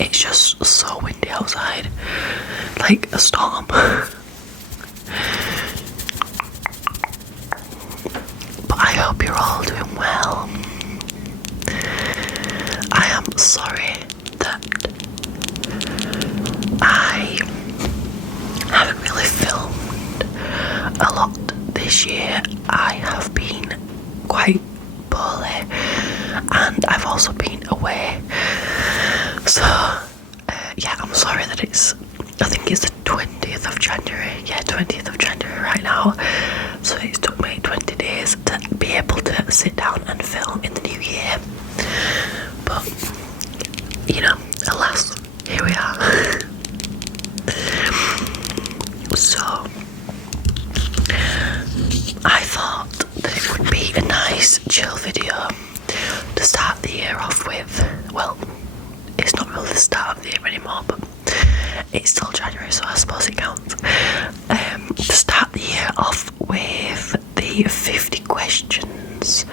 it's just so windy outside, like a storm. But I hope you're all doing well. I am sorry that I haven't really filmed a lot this year. I have been quite poorly and I've also been away. So yeah, I'm sorry that I think it's the 20th of January. Yeah, 20th of January right now. So it took me 20 days to be able to sit down and film in the new year. But, you know, alas, here we are. So, I thought that it would be a nice chill video to start the year off with. Well, it's not really the start of the year anymore, but it's still January, so I suppose it counts. To start the year off with the 50 questions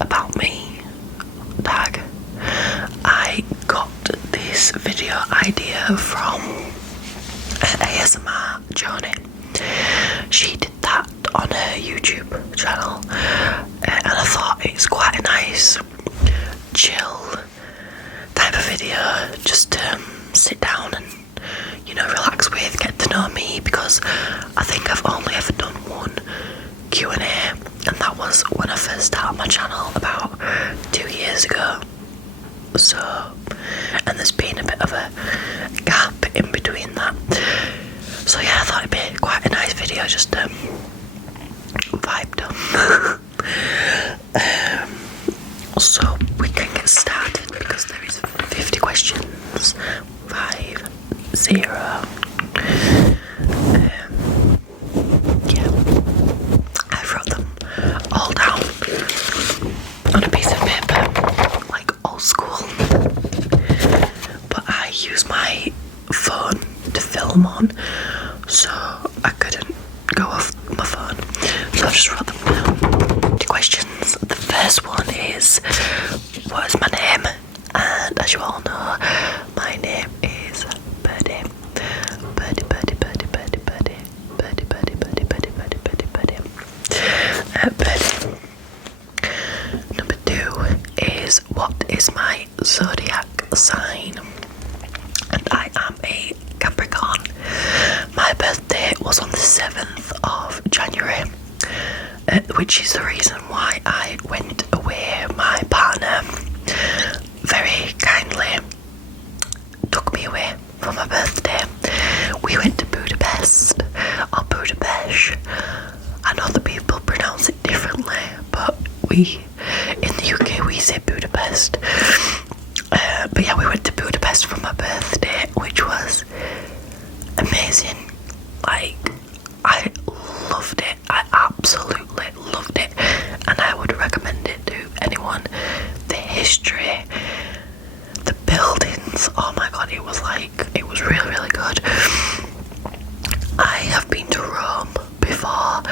about me tag. I got this video idea from ASMR Jonie. She did that on her YouTube channel, and I thought it's quite a nice chill type of video just to sit down and, you know, relax with, get to know me, because I think I've only ever done one Q&A, and that was when I first started my channel about 2 years ago. So, and there's been a bit of a gap in between that. So yeah, I thought it'd be quite a nice video just to vibe to. So we can get started because there is 50 questions. 50. Yeah, I wrote them all down on a piece of paper, like old school. But I use my phone to film on, so I couldn't go off my phone. So I just wrote them down. The questions. The first one is, what is my name? And as you all know, my name is Birdie. Birdie, birdie, birdie, birdie, birdie. Birdie, birdie, birdie, birdie, birdie, birdie, birdie. Birdie. Number 2 is, what is my zodiac sign? And I am a Capricorn. My birthday was on the 7th of January, which is the reason why I went away. My partner very kindly took me away for my birthday. We went to Budapest, or Budapest. I know that people pronounce it differently, but we, in the UK, we say Budapest. But yeah, we went to Budapest for my birthday, which was amazing. Like, I loved it. I absolutely loved it, and I would recommend it to anyone. The history, the buildings, oh my god, it was really, really good. I have been to Rome before,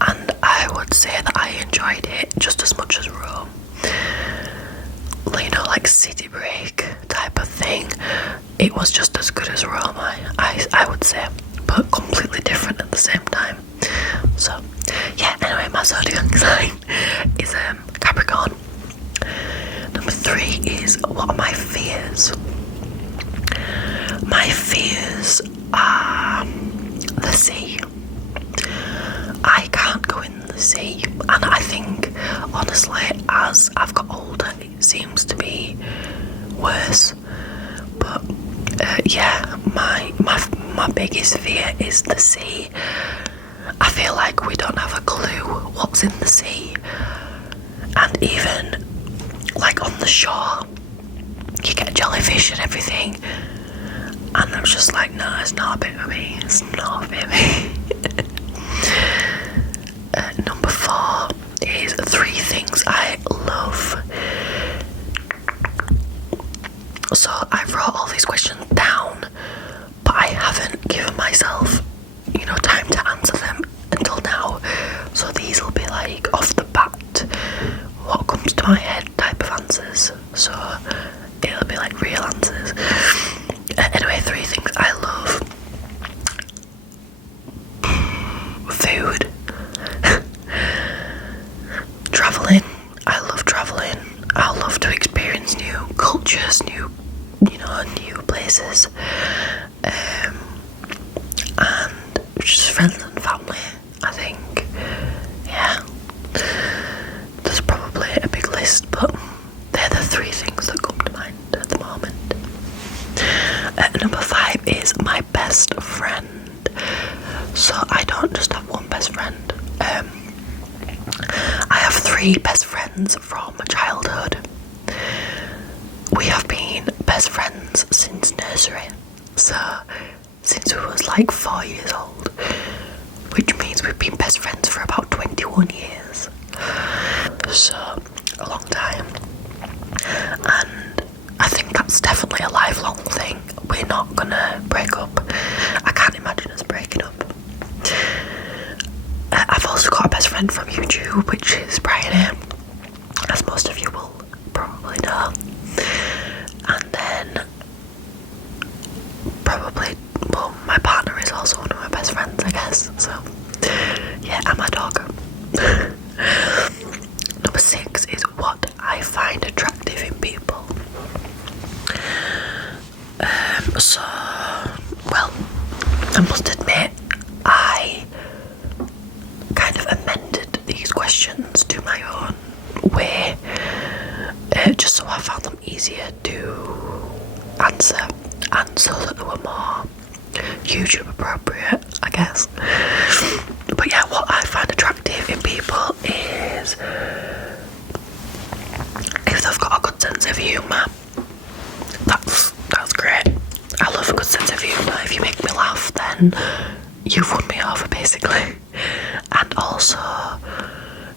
and I would say that I enjoyed it just as much as Rome. You know, like city break type of thing. It was just as good as Rome, I would say, but completely different at the same time. So yeah, anyway, my zodiac sign is Capricorn. Number 3 is, what are my fears? My fears are the sea. I can't go in the sea, and I think, honestly, as I've got older, it seems to be worse. But yeah, my biggest fear is the sea. I feel like we don't have a clue what's in the sea, and even like on the shore, you get jellyfish and everything, and I'm just like, no, it's not a bit of me. It's not a bit of me. Number 4 is 3 things I love. So I wrote all these questions down, but I haven't given myself, you know, time to answer them until now. So these will be like off the bat, what comes to my head type of answers. So it'll be like real answers. new places, and just friends and family, I think. Yeah, there's probably a big list, but they're the 3 things that come to mind at the moment. Number 5 is my best friend. So I don't just have one best friend. I have 3 best friends from childhood. We have been best friends since nursery. So since we was like 4 years old, which means we've been best friends for about 21 years. So a long time. And I think that's definitely a lifelong thing. We're not gonna break up. I can't imagine us breaking up. I've also got a best friend from YouTube, which is Brian, as most of you will probably know. And then probably, well, my partner is also one of my best friends, I guess. So yeah, and my dog. Number 6 is what I find attractive in people. So, well, I must admit, I kind of amended these questions to my own way, just so I found them easier to answer, and so that they were more YouTube appropriate, I guess. But yeah, what I find attractive in people is if they've got a good sense of humour. That's great. I love a good sense of humour. If you make me laugh, then you've won me over, basically. And also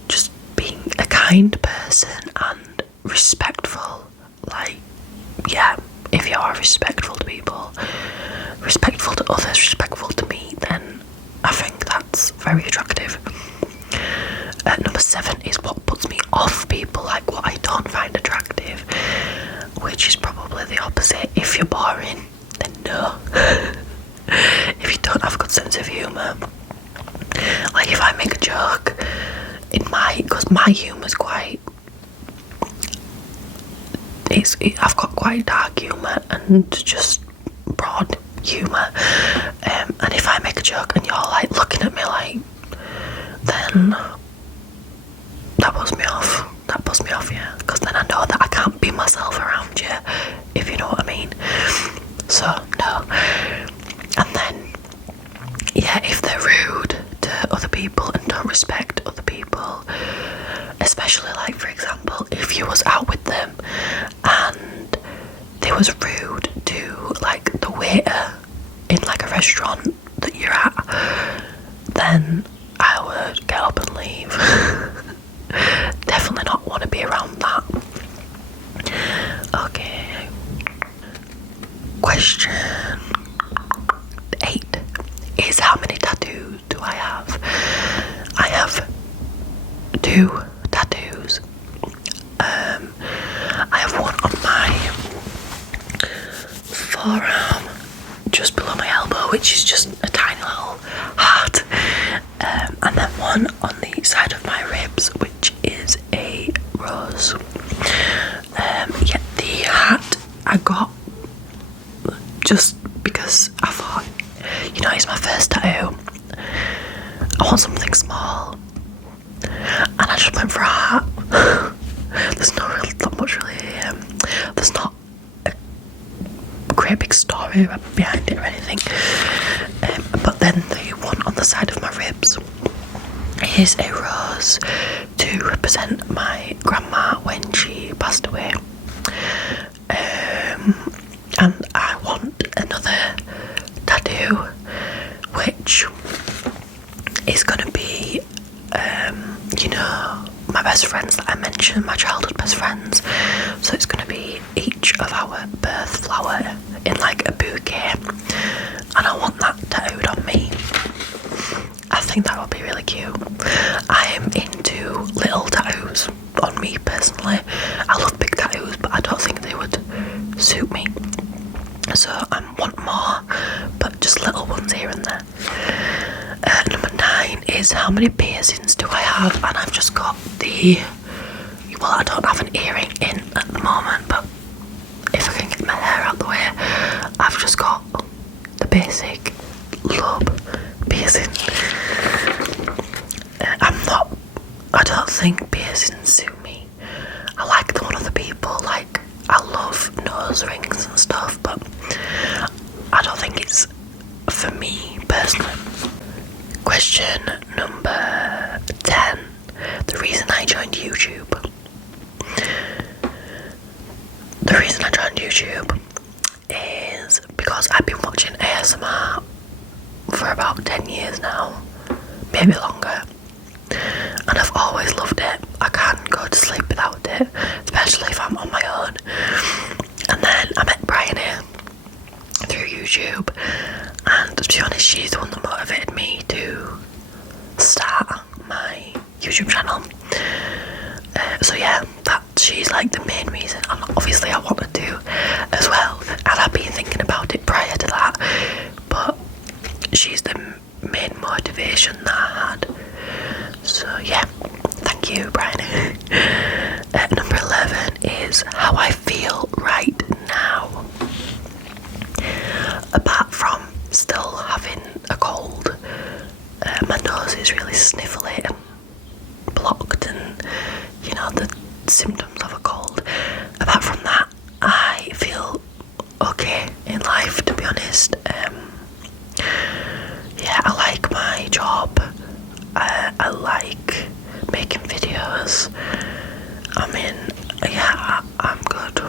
just being a kind person and respectful. Like, yeah, if you are respectful to people, respectful to others, respectful to me, then I think that's very attractive. Number 7 is what puts me off people, like what I don't find attractive, which is probably the opposite. If you're boring, then no. If you don't have a good sense of humour, like if I make a joke because my humour's quite, I've got quite dark humour and just broad humour, and if I make a joke and you're like looking at me like, then that buzzes me off, yeah, because then I know that I can't be myself around you, if you know what I mean. So no. And then yeah, if they're rude to other people and don't respect other people, especially like, for example, if you was out with them and they was rude to like the waiter in like a restaurant that you're at, then I would get up and leave. Definitely not want to be around that. Okay. Question 8 is how many tattoos do I have? I have 2 tattoos. I have one on my forearm, just below my elbow, which is just a tiny little heart, and then one on the side of my ribs, which is a rose. Yeah, the hat I got just because I thought, it's my first tattoo. I want something small, and I just went for a hat. There's not much really. There's not a great big story behind it or anything. But then the one on the side of my ribs is a rose to represent my grandma when she passed away. And I want another tattoo, which is going to be, my best friends that I mentioned, my childhood best friends. So it's going to be each of our birth flower in like a bouquet, and I want that tattooed on me. I think that would be really cute. I am into little tattoos on me personally. I love big tattoos, but I don't think they would suit me. So I want more, but just little ones here and there. Number 9 is how many piercings do I have? And I've just got I don't have an earring in at the moment, but if I can get my hair out the basic lobe piercing. I don't think piercings suit me. I like them on other people, like I love nose rings and stuff, but I don't think it's for me personally. Question number 10. The reason I joined YouTube. The reason I joined YouTube is because I've been watching ASMR for about 10 years now, maybe longer, and I've always loved it. I can't go to sleep without it, especially if I'm on my own. And then I met Brian here through YouTube, and to be honest, she's the one that motivated me to start my YouTube channel. So yeah, she's like the main reason, and obviously I wanted to as well, and I've been thinking about it prior to that, but she's the main motivation that I had. So yeah, thank you, Brian. Number 11 is how I feel right now. Apart from still having a cold, my nose is really sniffly and blocked, and you know, the symptoms of a cold. Apart from that, I feel okay in life, to be honest. Yeah, I like my job. I like making videos. I mean, yeah, I'm good.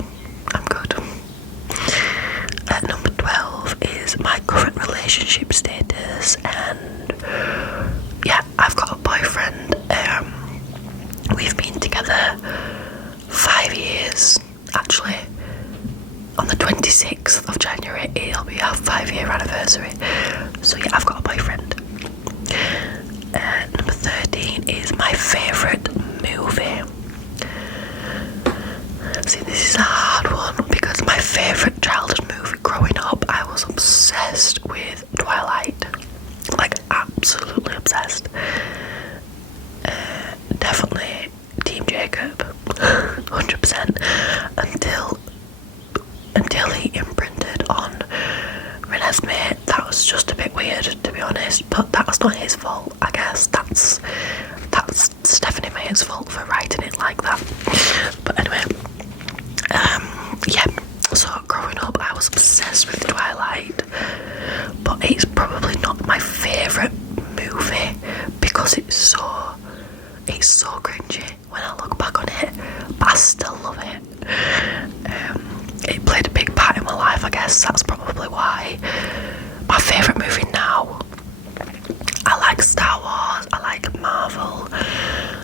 Number 12 is my current relationship status, and yeah, I've got a boyfriend. We've been together 5 years, actually. On the 26th of January, it'll be our 5-year anniversary. So yeah, I've got a boyfriend. Number 13 is my favourite movie. See, this is a hard one because my favourite childhood movie growing up, I was obsessed with Twilight. Like, absolutely obsessed. Definitely Team Jacob, 100%, until he imprinted on Renesmee. That was just a bit weird, to be honest, but that's not his fault. I guess that's Stephanie Meyer's fault for writing it like that. But anyway, yeah, so growing up I was obsessed with Twilight, but it's probably not my favourite movie because it's so cringy when I look back on it, but I still love it. It played a big part in my life, I guess that's probably why. My favourite movie now, I like Star Wars, I like Marvel,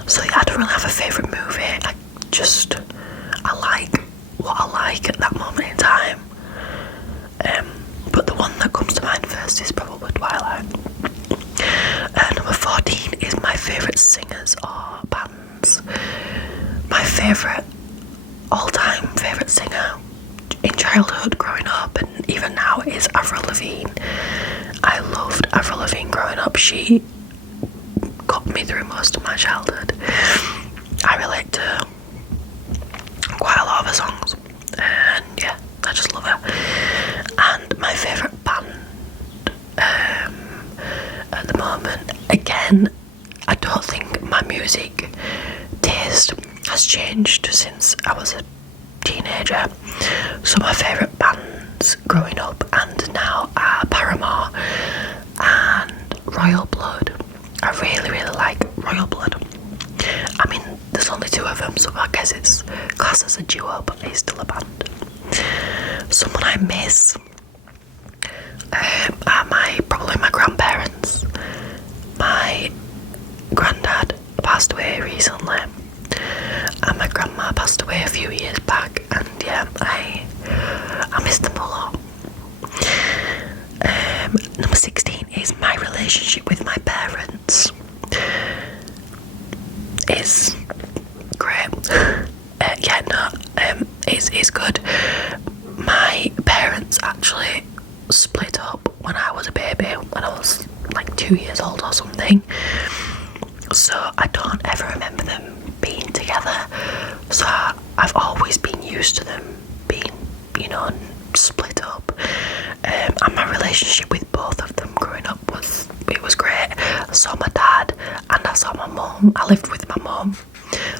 so yeah, I don't really have a favourite movie. I like what I like at that moment in time. But the one that comes to mind first is probably Twilight. Number 14 is my favourite singers or bands. My favourite, all-time favourite singer in childhood, growing up, and even now is Avril Lavigne. I loved Avril Lavigne growing up. She got me through most of my childhood. I relate to quite a lot of her songs, and yeah, I just love her. And my favourite band at the moment, again, I don't think my music taste has changed since I was a teenager. So my favourite bands growing up and now are Paramore and Royal Blood. I really, really like Royal Blood. I mean, there's only 2 of them, so I guess it's classed as a duo, but it's still a band. Someone I miss are probably my grandparents. My granddad passed away recently, and my grandma passed away a few years back, and yeah, I miss them a lot. Number 16 is my relationship with my parents. It's great. It's good. My parents actually split up when I was a baby, when I was like 2 years old or something. So I don't ever remember them being together. So I've always been used to them being, split up. And my relationship with both of them growing up was great. I saw my dad and I saw my mum. I lived with my mum.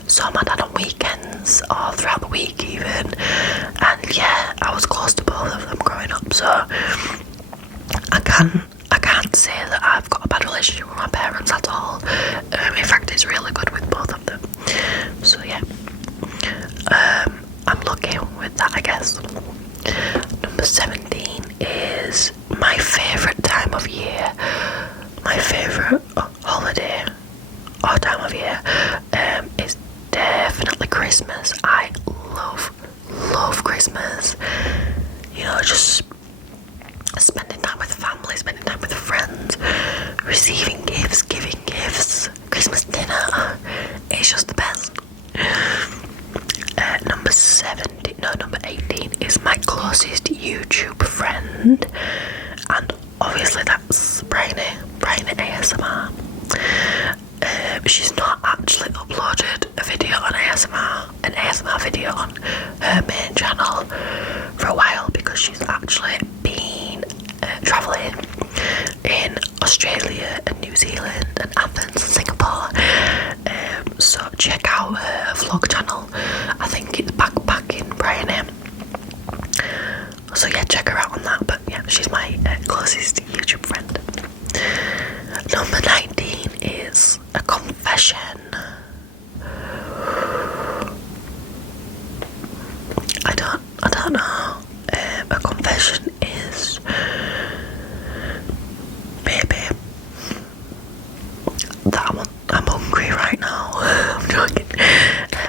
Saw my dad on weekends or throughout the week even. And yeah, I was close to both of them growing up. So I can't say that I've got a bad relationship with my parents at all. In fact, it's really good with both of them. So yeah, I'm lucky with that, I guess. Number 17 is my favourite time of year. My favourite holiday or time of year is definitely Christmas. I love Christmas. You know, just spending time with family, spending time with friends, receiving gifts, giving gifts, Christmas dinner. It's just the best. Number 18 is my closest YouTube friend, and obviously that's Bryony ASMR. She's not actually uploaded an ASMR video on her main channel for a while because she's actually been travelling in Australia and New Zealand and Athens and Singapore. So check out her vlog channel. I think it's Backpacking Bryony. So yeah, check her out on that. But yeah, she's my closest YouTube friend. Number 19 is a confession. I don't know. A confession is maybe that I'm hungry right now. I'm joking.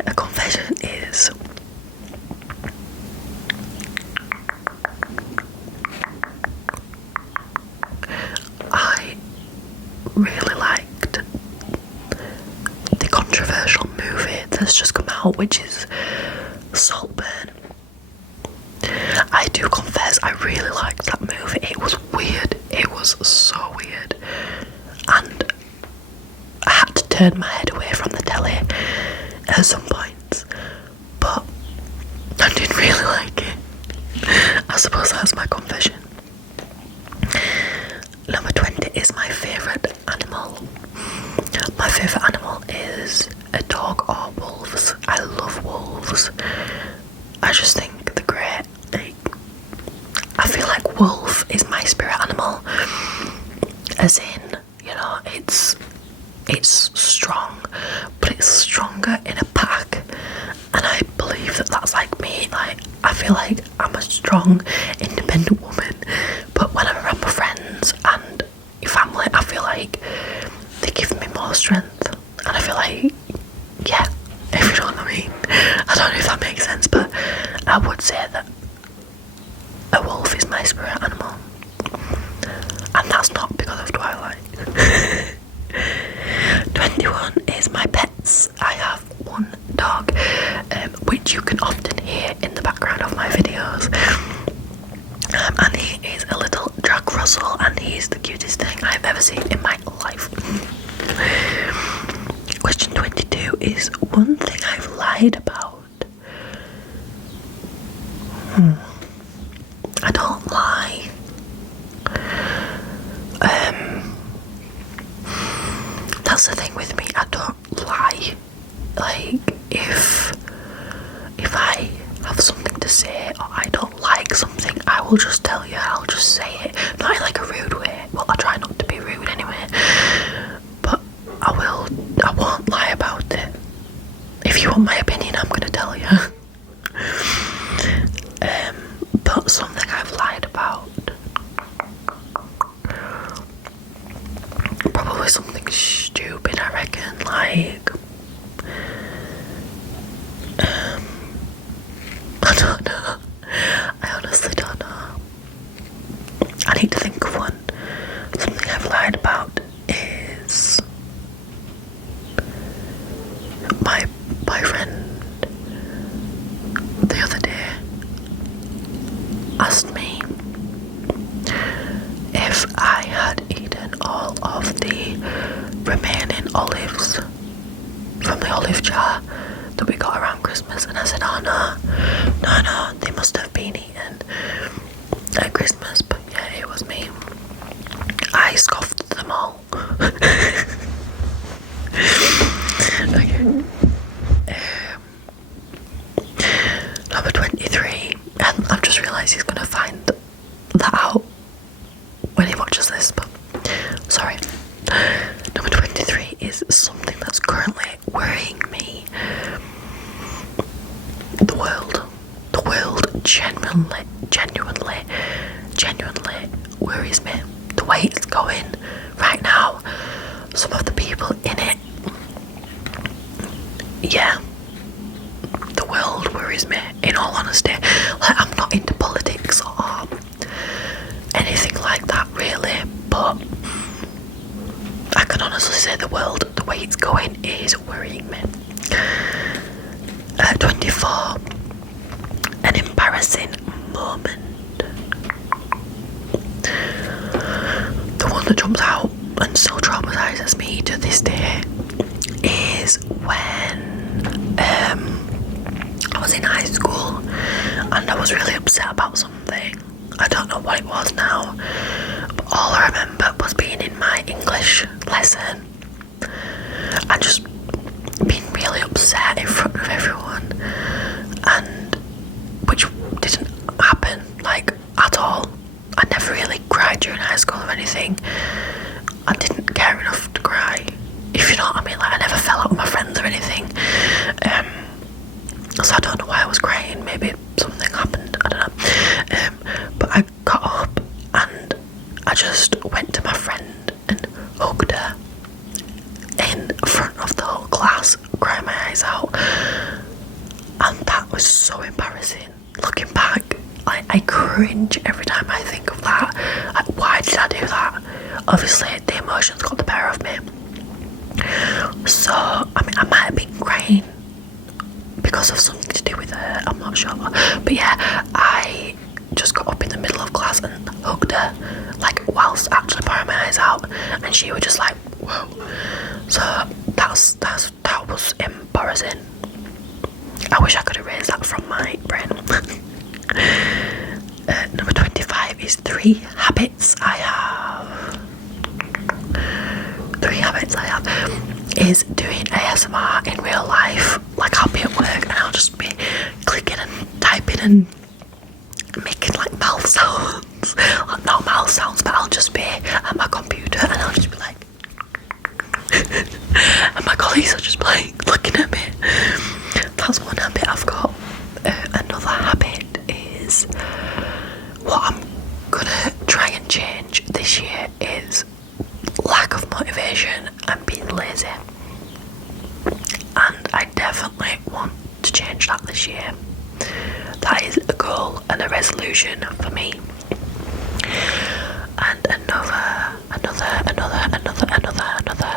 A confession is I really liked the controversial movie that's just come out, which is Saltburn. I do confess I really liked that movie. It was weird. It was so weird. And I had to turn my head away from the telly at some points. But I did really like it. I suppose that's my confession. Number 20 is my favourite animal. My favourite animal is a dog or wolves. I love wolves. I just think they're great. I feel like wolf is my spirit animal. As in, you know, it's strong, but it's stronger in a pack. And I believe that that's like me. Like, I feel like I'm a strong, independent woman, but when I'm around my friends and family, I feel like they give me more strength. And I feel like, yeah, if you know what I mean. I don't know if that makes sense, but I would say that a wolf is my spirit animal. And that's not because of Twilight. 21 is my pets. I have one dog, which you can often hear in the background of my videos. And he is a little Jack Russell, and he's the cutest thing I've ever seen in my life. Question 22 is one thing I've lied about. I don't lie. That's the thing with me. I don't lie. Like, if I have something to say or I don't like something, I will just tell you. I'll just say it, not in like a rude way. Well, I try not to be rude anyway, but I won't lie about it. If you want my opinion, I'm gonna tell you. But something I've lied about, probably something stupid, I reckon. Like, I don't know. I honestly don't know. I need to think of one. Something I've lied about is my boyfriend the other day asked me if I had eaten all of the remaining olives from the olive jar that we got around Christmas, and I said, oh no, they must have been eaten at Christmas. But find that out when he watches this, but sorry. Number 23 is something that's currently worrying me. The world genuinely worries me. The way it's going right now, some of the people in it, yeah, the world worries me, in all honesty. Like, I'm not into politics or anything like that really, but I can honestly say the world, the way it's going, is worrying me. 24, an embarrassing moment. The one that jumps out and still traumatises me to this day is when I was in high school and I was really upset about something. I don't know what it was now, but all I remember was being in my English lesson and just being really upset in front of everyone, and which didn't happen, like, at all. I never really cried during high school or anything. I didn't care enough to cry, if you know what I mean. Like, I never fell out with my friends or anything. So I don't know why I was crying. Maybe something happened, I don't know. But I got up and I just went to my friend and hugged her in front of the whole class, crying my eyes out. And that was so embarrassing. Looking back, I cringe every time I think of that. Like, why did I do that? Obviously, the emotions got the better of me. So, I mean, I might have been crying because of something to do with her, I'm not sure. But yeah, I just got up in the middle of class and hugged her, like, whilst actually pouring my eyes out, and she was just like, whoa. So that was embarrassing. I wish I could erase that from my brain. Number 25 is 3 habits I have. 3 habits I have is doing ASMR in real life. Like, I'll be at work and I'll just be clicking and typing and making like mouth sounds. Like, not mouth sounds, but I'll just be at my computer and I'll just be like and my colleagues are just like looking at me. That's one habit I've got. Another habit is, what I'm gonna try and change this year, is lack of motivation and being lazy. And I definitely want to change that this year. That is a goal and a resolution for me. And another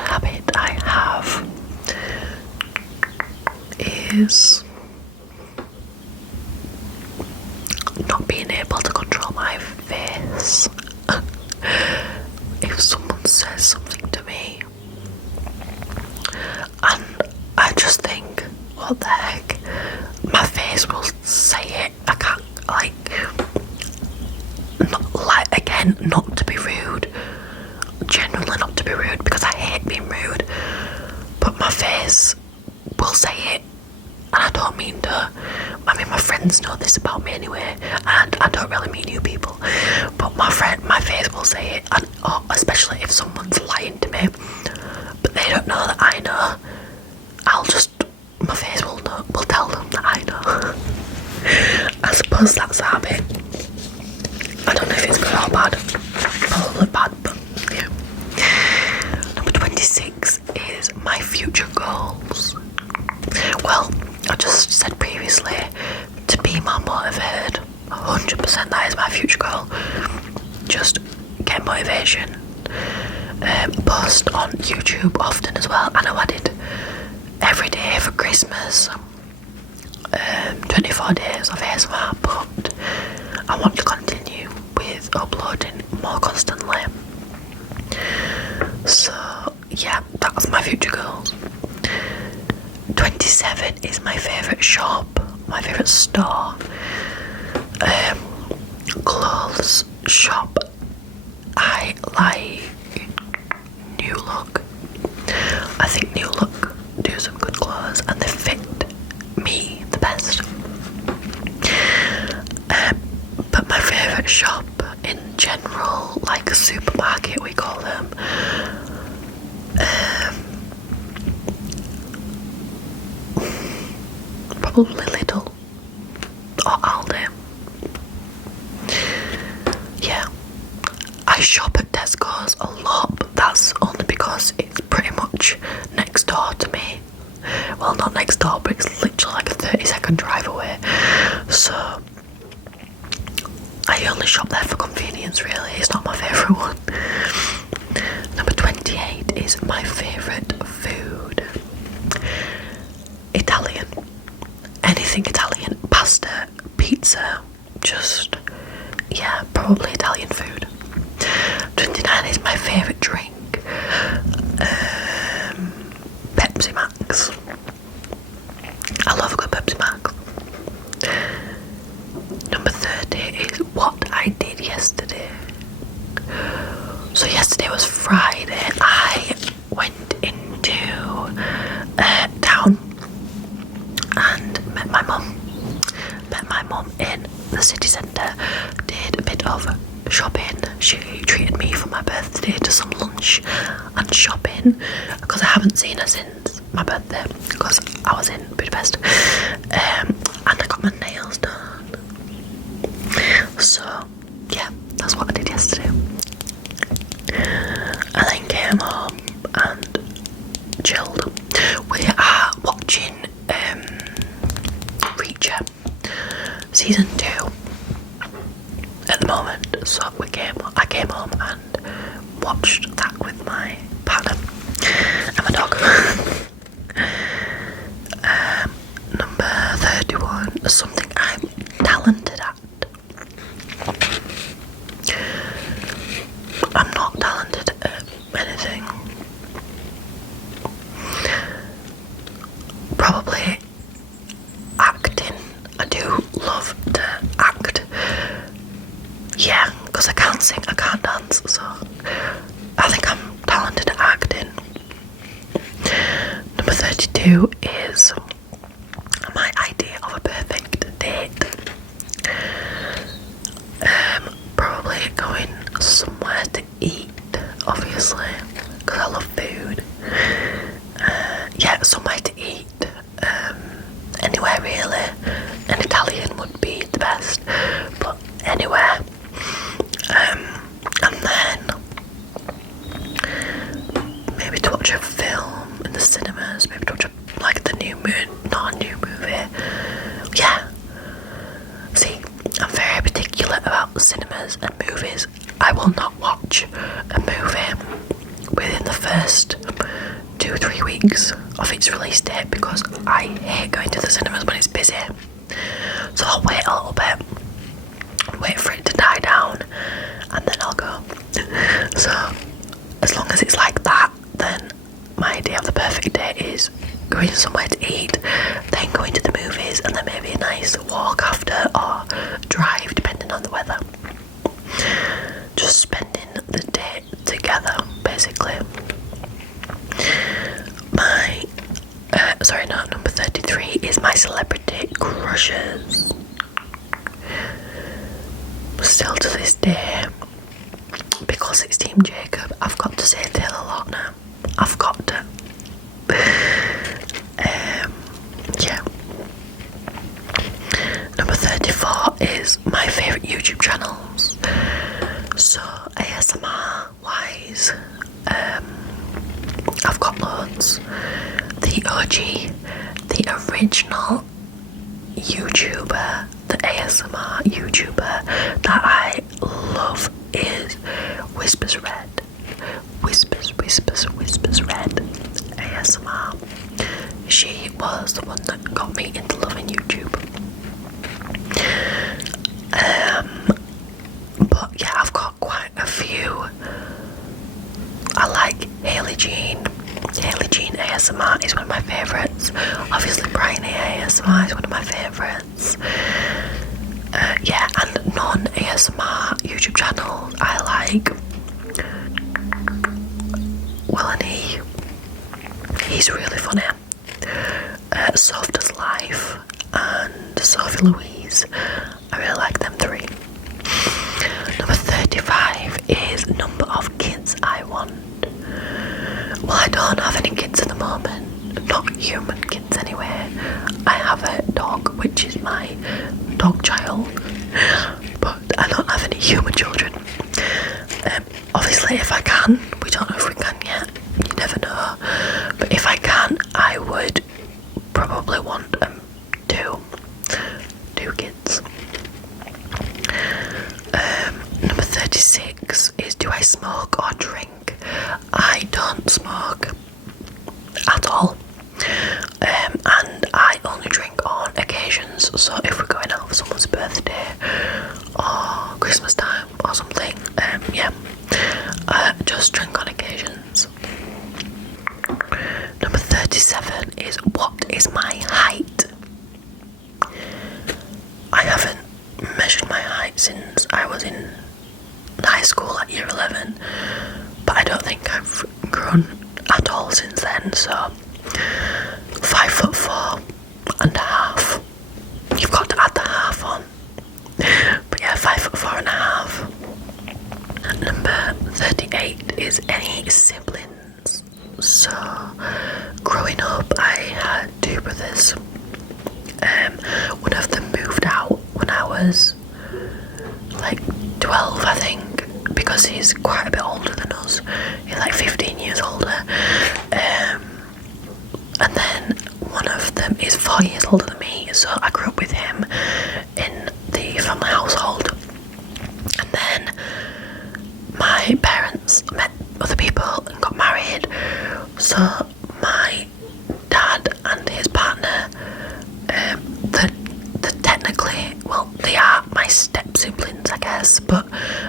habit I have is not being able to control my face. If someone says something to me and I just think, what the heck, my face will say it. I can't, like, not to be rude, genuinely not to be rude, because I hate being rude, but my face will say it, and I don't mean to. I mean, my friends know this about me anyway, and I don't really mean you people, but my face will say it, and especially if someone's lying to me, but they don't know that I know, my face will tell them that I know. I suppose that's a habit. I don't know if it's good or bad. Probably bad, but yeah. Number 26 is my future goals. Well, I just said previously, to be more motivated. 100% that is my future goal. Just get motivation. Post on YouTube often as well. I know I did every day for Christmas. 24 days of ASMR, but I want to continue with uploading more constantly. So yeah, that's my future goals. 27 is my favourite shop, my favourite store, clothes shop. I like New Look. I think New Look do some good clothes and they fit me the best. But my favourite shop in general, like a supermarket we call them. Probably Lidl or Aldi. Yeah, I shop at Tesco's a lot, but that's only because it's pretty much next door to me. Well, not next door, but it's literally like a 30-second drive away. So I only shop there for convenience, really. It's not my favourite one. Number 28 is my favourite food. Italian. Anything Italian. Pasta, pizza, just, yeah, probably Italian food. 29 is my favourite drink. Pepsi Max. I love a good Pepsi Max. Number 30 is what I did yesterday. So yesterday was Friday. I went into town and met my mum. Met my mum in the city centre. Did a bit of shopping. She treated me for my birthday to some lunch and shopping because I haven't seen her since my birthday because I was in Budapest. And I got my nails done. So yeah, that's what I did yesterday. I then came home and chilled. We are watching Reacher season 2 at the moment, so I came home and watched that with my partner and my dog. Number 31, something I'm talented at. I'm not talented at anything. Probably acting. I do love to act. Yeah, because I can't sing, I can't dance, so I think I'm talented at acting. Number 32 is my idea of a perfect date. Probably going somewhere to eat, obviously, because I love food. Yeah, somewhere to eat. Anywhere really. An Italian would be the best, but anywhere. And then maybe to watch a film in the cinemas, maybe to watch like the new movie, not a new movie. Yeah. See, I'm very particular about cinemas and movies. I will not watch a movie within the first 2-3 weeks of its release date because I hate going to the cinemas when it's busy. So I'll wait a little bit, wait for it to die down, and then I'll go. So as long as it's like that, then my idea of the perfect day is going somewhere to eat, then going to the movies, and then maybe a nice walk after or drive depending on the weather. Just spending the day together, basically. My number 33 is my celebrity crushes. Still to this day, because it's Team Jacob, I've got to say Taylor Lautner. I've got to. Yeah. Number 34 is my favourite YouTube channels. So ASMR wise, I've got loads. The OG, the original YouTuber, the ASMR YouTuber that I love is Whispers Red. Whispers Red ASMR. She was the one that got me into loving YouTube. But yeah, I've got quite a few. I like Hailey Jean. Hailey Jean ASMR is one of my favourites. Obviously Bryony ASMR is one of my favourites. Yeah, and non-ASMR YouTube channels I like Will and he's really funny. Soft as Life and Sophie Louise. I really like them three. human kids anyway. I have a dog, which is my dog child, but I don't have any human children. Obviously, if I can, we don't know if we can yet, you never know, but if I can, I would probably want two kids. Number 36 is, do I smoke or drink? I don't smoke at all, and I only drink on occasions. So if we're going out for someone's birthday or Christmas time or something, just drink on occasions. Number 37 is, what is my height? I haven't measured my height since I was in high school at year 11, but I don't think I've grown at all since then, so 5'4.5". You've got to add the half on, but yeah, 5'4.5". Number 38 is, any siblings? So growing up I had two brothers. One of them moved out when I was like 12, I think, because he's quite a bit older than us. He's like 15 years older. And then one of them is 4 years older than me, so I grew up with him in the family household. And then my parents met other people and got married, so my dad and his partner, technically, well, they are my step siblings, I guess, but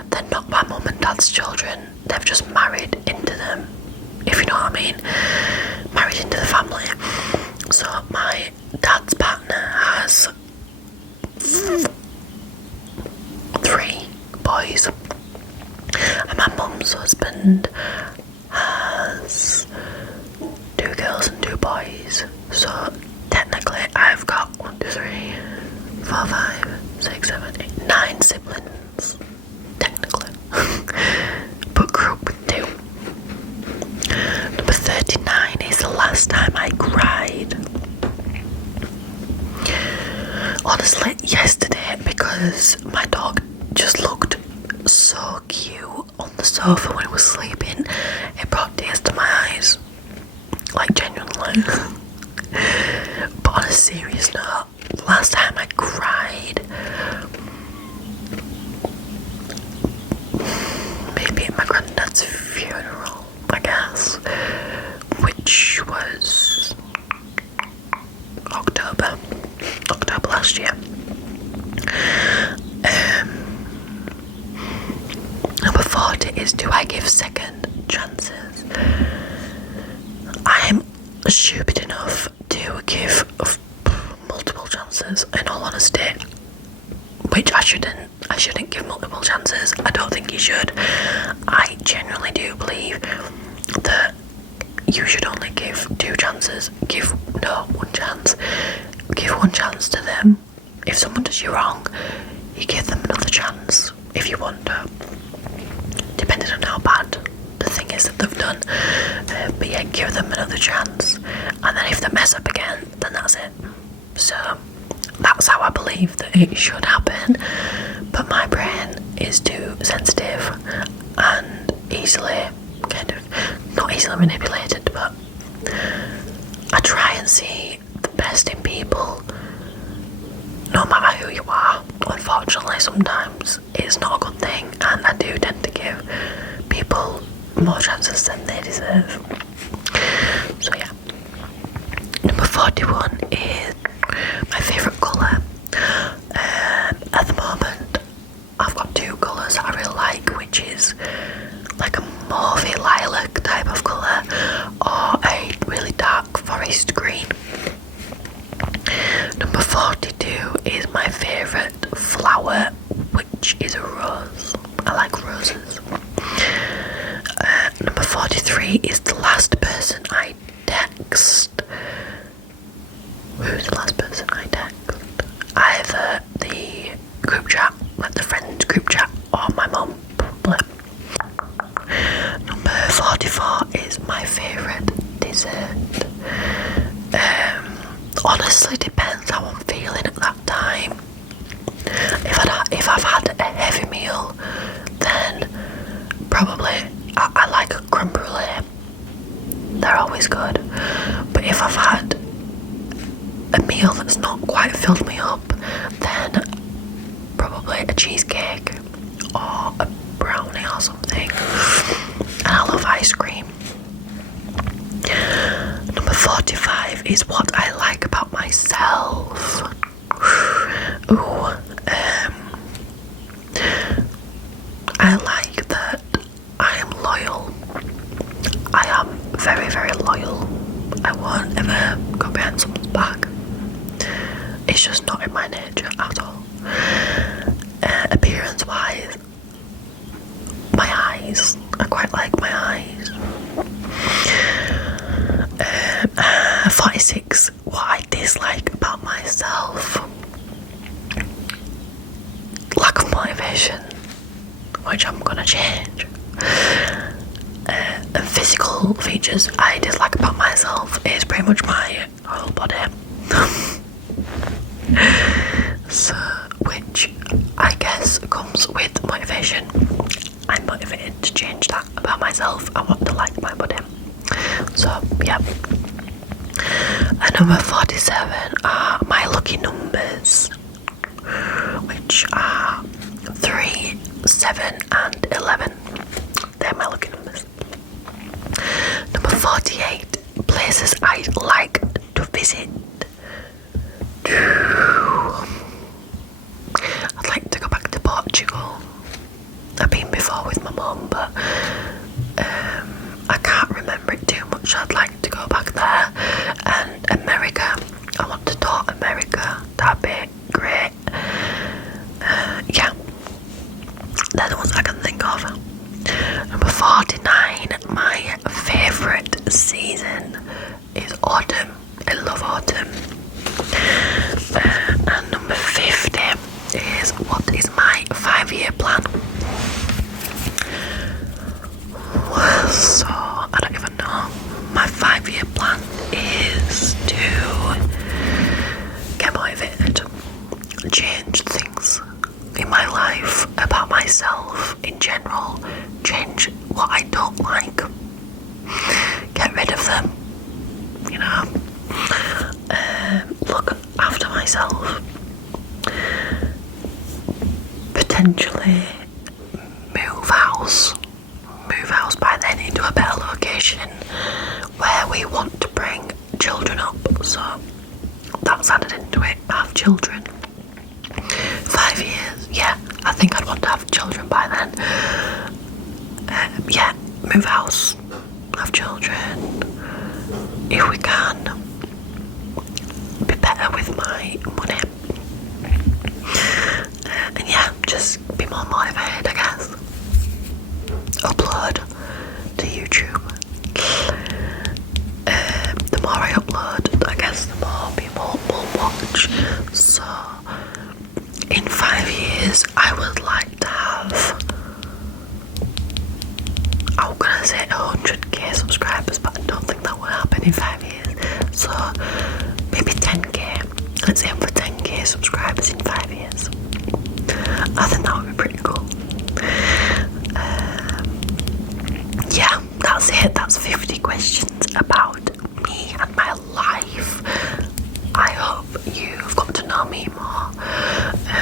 they're not my mum and dad's children. They've just married into them, if you know what I mean, married into the family. So my dad's partner has 3 boys, and my mum's husband has 2 girls and 2 boys. So technically I've got 1, 2, 3, 4, 5, 6, 7, 8, 9 siblings, technically, but grew up with 2. Number 39 is, the last time I cried. Honestly, yesterday, because my dog just looked so cute on the sofa when he was sleeping, it brought tears to my eyes, like genuinely. But on a serious note, last time I cried, maybe at my granddad's funeral, I guess, which was October last year. Number 40 is, do I give second chances? I'm stupid enough to give multiple chances, in all honesty, which I shouldn't give multiple chances. I don't think you should. I genuinely do believe that you should only give 2 chances. 1 chance. Give 1 chance to them. If someone does you wrong, you give them another chance if you want to, depending on how bad the thing is that they've done. But yeah, give them another chance, and then if they mess up again, then that's it. So that's how I believe that it should happen. But my brain is too sensitive and easily, not easily manipulated, but I try and see the best in people, no matter who you are. Unfortunately, sometimes it's not a good thing, and I do tend to give people more chances than they deserve. So yeah. Number 41 is my favourite colour. At the moment, I've got 2 colours that I really like, which is like a mauvey lilac type of colour, or a really dark forest green. Number 42 is my favourite flower, which is a rose. I like roses. Number 43 is the last person I text. Who's the last person I text? Either the group chat, like the friends group chat, or my mum, probably. Number 44 is my favourite dessert. always good. But if I've had a meal that's not quite filled me up, then probably a cheesecake or a brownie or something. And I love ice cream. Number 45 is what I like about myself. Ooh, I like that I am loyal. I am very, very loyal. I won't ever go behind someone's back. It's just not in my nature at all. Appearance wise, my eyes. I quite like my eyes. 46, what I dislike about myself. Lack of motivation, which I'm gonna change. And physical features I dislike about myself is pretty much my whole body. So, which I guess comes with motivation. I'm motivated to change that about myself. I want to like my body. So, yeah. And number 47 are my lucky numbers, which are 3, 7 and 11. They're my lucky numbers. Number 48, places I'd like to visit. I'd like to go back to Portugal. I've been before with my mum, but I can't remember it too much. I'd like to go back there. And America, I want to tour America. That'd be great. Yeah, they're the ones I can think of. Number 49, my favourite season is autumn. I love autumn. And number 50 is what is my 5-year plan. So, I don't even know. My 5-year plan is to get motivated, change things in my life, about myself in general, change what I don't like, get rid of them, you know, look after myself, potentially move house by then into a better location where we want to bring children up, so that's added into it. Have children. 5 years, yeah, I think I'd want to have children by then. Yeah, move house, have children, if we can, be better with my money, and yeah, just be more motivated, I guess. Upload to YouTube. The more I upload, I guess the more people will watch. So in 5 years I would like to have, I'm gonna say 100k subscribers, but I don't think that will happen in 5 years. So maybe 10k. Let's aim for 10k subscribers in 5 years. I think that would be pretty cool. Yeah, that's it. That's 50 questions about me and my life. I hope you've got to know me more.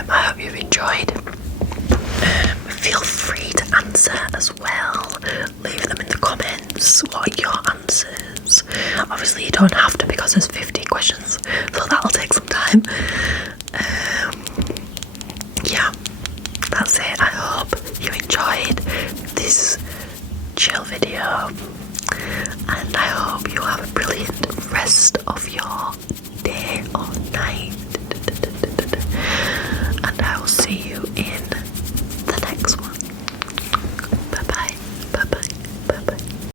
I hope you've enjoyed. Feel free to answer as well. Leave them in the comments. What are your answers? Obviously you don't have to, because there's 50 questions, so that'll take some time. Yeah, that's it. I hope you enjoyed this chill video, and I hope you have a brilliant rest of your day or night.